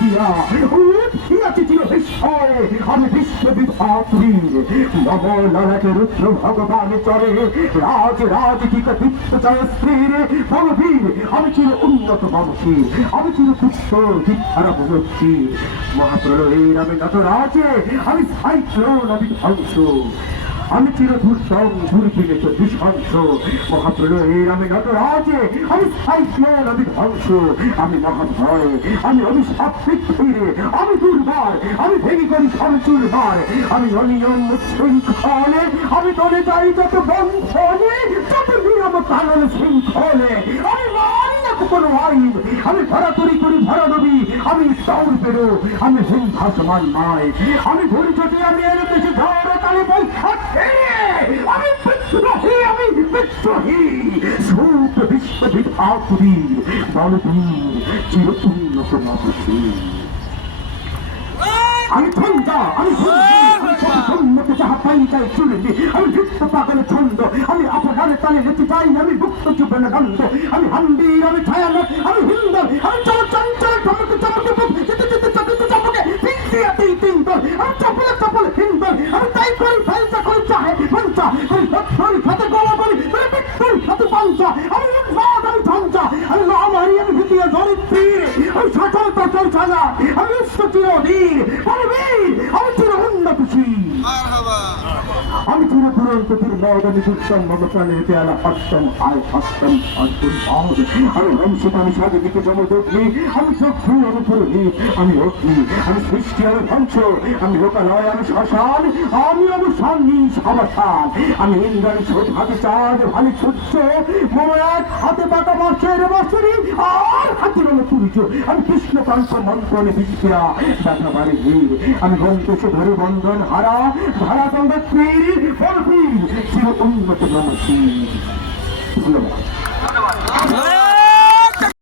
দিয়া উঠিয়াছি চির বিস্ময়ে আমি বিশ্ববিধাত্রীর নব ললাটে রুদ্র ভগবান চরে রাজ রাজটিক দীপ্ত জয় স্ত্রীর বলবীর আমি চির উন্নত বংশীর আমি চির পুষ্প দীক্ষারা ভগবতীর মহাপ্রলয়ের আমি নটরাজে আমি সাইক্লোন আমি ধ্বংস আমি চির ধূসম দুর্বিনীত নৃশংস মহাপ্রলয়ের আমি নটরাজে আমি সাইক্লোন আমি ধ্বংস আমি মহাভয় আমি অভিশাপ পৃথিবীরে আমি দুর্বার আমি ভেঙে করি সঞ্চুরবার আমি অনিয়ম শৃঙ্খলে আমি দলে যাই যত বন্ধনে যত নিয়ম কানন শৃঙ্খলে আমি মানি না কোনো আইন আমি ভরা করি ভরা নবী আমি দৌড় বেরো আমি হিম ভাসমান নয় আমি ঘুরি চটে আমি এর দেশে ঝড় তালে বই আমি বিদ্রোহী আমি বিদ্রোহী সূত বিশ্ববিধাত্রীর বলবীর চির উন্নত মহর্ষি আমি ঝঞ্ঝা আমি সম্মুখে যাহা পাই চাই চুড়ি আমি যুক্ত পাগলে ছন্দ আমি আপনার তালে লেতে চাই আমি মুক্ত জীবন গন্ধ আমি হান্দি আমি ছায়ানট আমি হিন্দর আমি চল চঞ্চল চমকে চমকে যেতে যেতে চমকে চমকে পিন্দিয়াতেই তিনদল আমি চপলে চপলে হিন্দর আমি তাই করি ফেলতা করি চাহে পঞ্চা করি করি খাতে গলা করি বিক্রি খাতে পঞ্চা আমি উন্মাদ আমি ঝঞ্ঝা আমি মহামারী আমি ভীতিয়া দরিদ্রীর আমি সচল তচল সাজা আমি উচ্চ চিরধীর আমি চির উন্নতশীল আমি চির দুরন্ত দুর্বল আমি দুর্গম মমতানের পেয়ালা অষ্টম আয় অষ্টম অদ্ভুত আমি বংশিত আমি স্বাগতিকে জমদগ্নি আমি চক্ষু আমি পুরোহিত আমি অগ্নি আমি সৃষ্টি আমি ধ্বংস আমি লোকালয় আমি শ্মশান আমি অবসান অবসান আমি ইন্দ্রাণী ছোট হাতে চাঁদ ভালি সূর্য মম এক হাতে বাটা বর্ষের বছরই আর হাতে রঙে সূর্য আমি কৃষ্ণকান্ত মন্ত্রণে বিদ্যা ব্যথা বাড়ি ভিড় আমি গন্তসে ধরে বন্ধন হারা ধারা গঙ্গাত্রীর বলবীর চির উন্নত নমসী ধন্যবাদ।